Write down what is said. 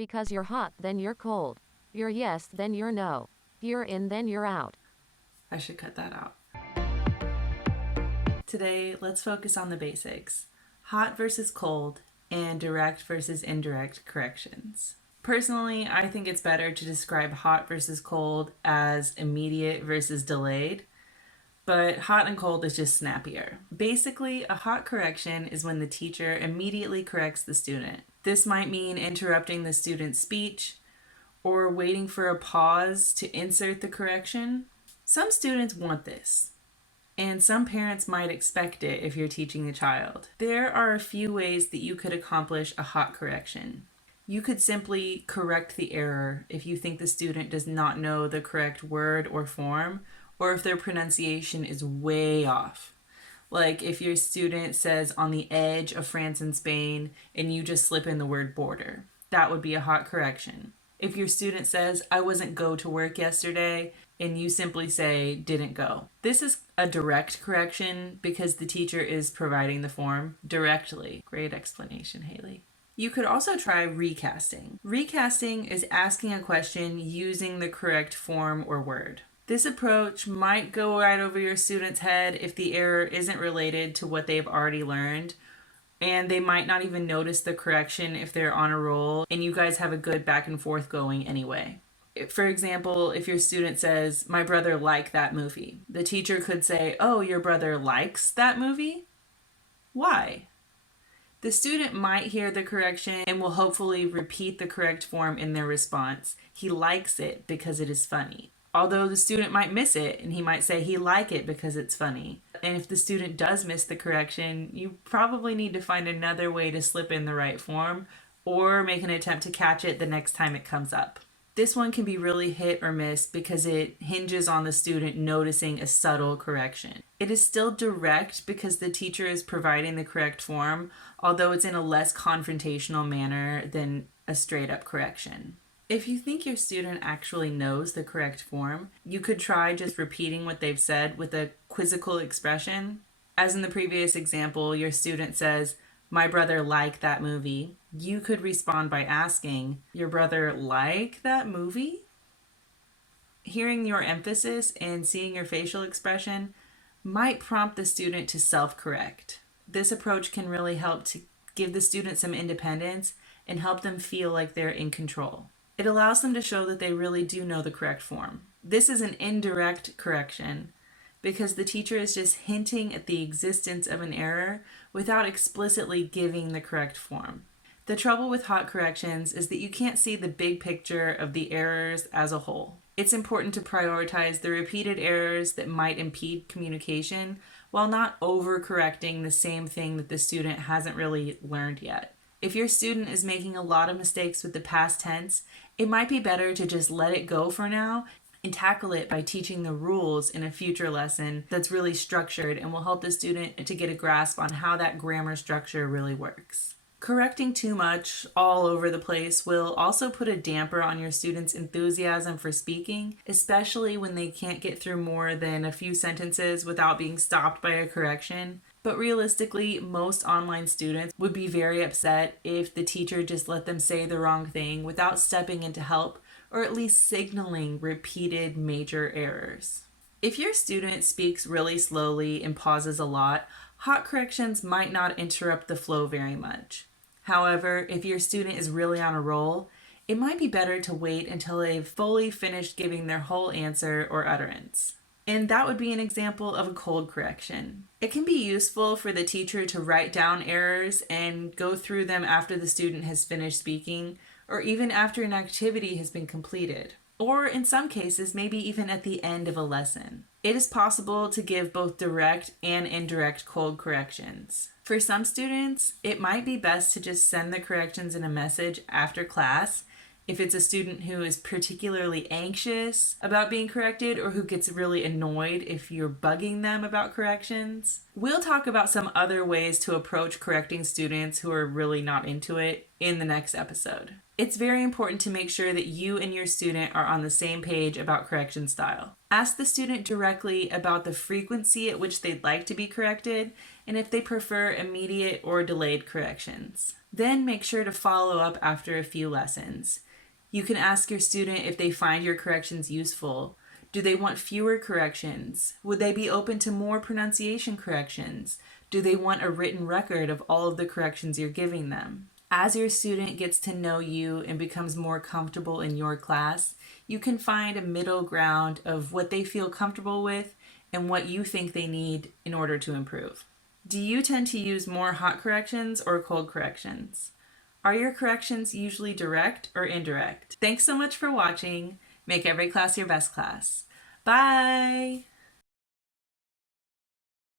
Because you're hot, then you're cold. You're yes, then you're no. You're in, then you're out. I should cut that out. Today, let's focus on the basics. Hot versus cold, and direct versus indirect corrections. Personally, I think it's better to describe hot versus cold as immediate versus delayed, but hot and cold is just snappier. Basically, a hot correction is when the teacher immediately corrects the student. This might mean interrupting the student's speech or waiting for a pause to insert the correction. Some students want this, and some parents might expect it if you're teaching a child. There are a few ways that you could accomplish a hot correction. You could simply correct the error if you think the student does not know the correct word or form, or if their pronunciation is way off. Like if your student says on the edge of France and Spain and you just slip in the word border. That would be a hot correction. If your student says, I wasn't go to work yesterday, and you simply say, didn't go. This is a direct correction because the teacher is providing the form directly. Great explanation, Haley. You could also try recasting. Recasting is asking a question using the correct form or word. This approach might go right over your student's head if the error isn't related to what they've already learned, and they might not even notice the correction if they're on a roll and you guys have a good back and forth going anyway. For example, if your student says, my brother liked that movie, the teacher could say, oh, your brother likes that movie? Why? The student might hear the correction and will hopefully repeat the correct form in their response. He likes it because it is funny. Although the student might miss it and he might say he like it because it's funny. And if the student does miss the correction, you probably need to find another way to slip in the right form or make an attempt to catch it the next time it comes up. This one can be really hit or miss because it hinges on the student noticing a subtle correction. It is still direct because the teacher is providing the correct form, although it's in a less confrontational manner than a straight up correction. If you think your student actually knows the correct form, you could try just repeating what they've said with a quizzical expression. As in the previous example, your student says, my brother liked that movie. You could respond by asking, your brother like that movie? Hearing your emphasis and seeing your facial expression might prompt the student to self-correct. This approach can really help to give the student some independence and help them feel like they're in control. It allows them to show that they really do know the correct form. This is an indirect correction because the teacher is just hinting at the existence of an error without explicitly giving the correct form. The trouble with hot corrections is that you can't see the big picture of the errors as a whole. It's important to prioritize the repeated errors that might impede communication while not overcorrecting the same thing that the student hasn't really learned yet. If your student is making a lot of mistakes with the past tense, it might be better to just let it go for now and tackle it by teaching the rules in a future lesson that's really structured and will help the student to get a grasp on how that grammar structure really works. Correcting too much all over the place will also put a damper on your students' enthusiasm for speaking, especially when they can't get through more than a few sentences without being stopped by a correction. But realistically, most online students would be very upset if the teacher just let them say the wrong thing without stepping in to help or at least signaling repeated major errors. If your student speaks really slowly and pauses a lot, hot corrections might not interrupt the flow very much. However, if your student is really on a roll, it might be better to wait until they've fully finished giving their whole answer or utterance. And that would be an example of a cold correction. It can be useful for the teacher to write down errors and go through them after the student has finished speaking, or even after an activity has been completed, or in some cases, maybe even at the end of a lesson. It is possible to give both direct and indirect cold corrections. For some students, it might be best to just send the corrections in a message after class if it's a student who is particularly anxious about being corrected or who gets really annoyed if you're bugging them about corrections. We'll talk about some other ways to approach correcting students who are really not into it in the next episode. It's very important to make sure that you and your student are on the same page about correction style. Ask the student directly about the frequency at which they'd like to be corrected and if they prefer immediate or delayed corrections. Then make sure to follow up after a few lessons. You can ask your student if they find your corrections useful. Do they want fewer corrections? Would they be open to more pronunciation corrections? Do they want a written record of all of the corrections you're giving them? As your student gets to know you and becomes more comfortable in your class, you can find a middle ground of what they feel comfortable with and what you think they need in order to improve. Do you tend to use more hot corrections or cold corrections? Are your corrections usually direct or indirect? Thanks so much for watching. Make every class your best class. Bye!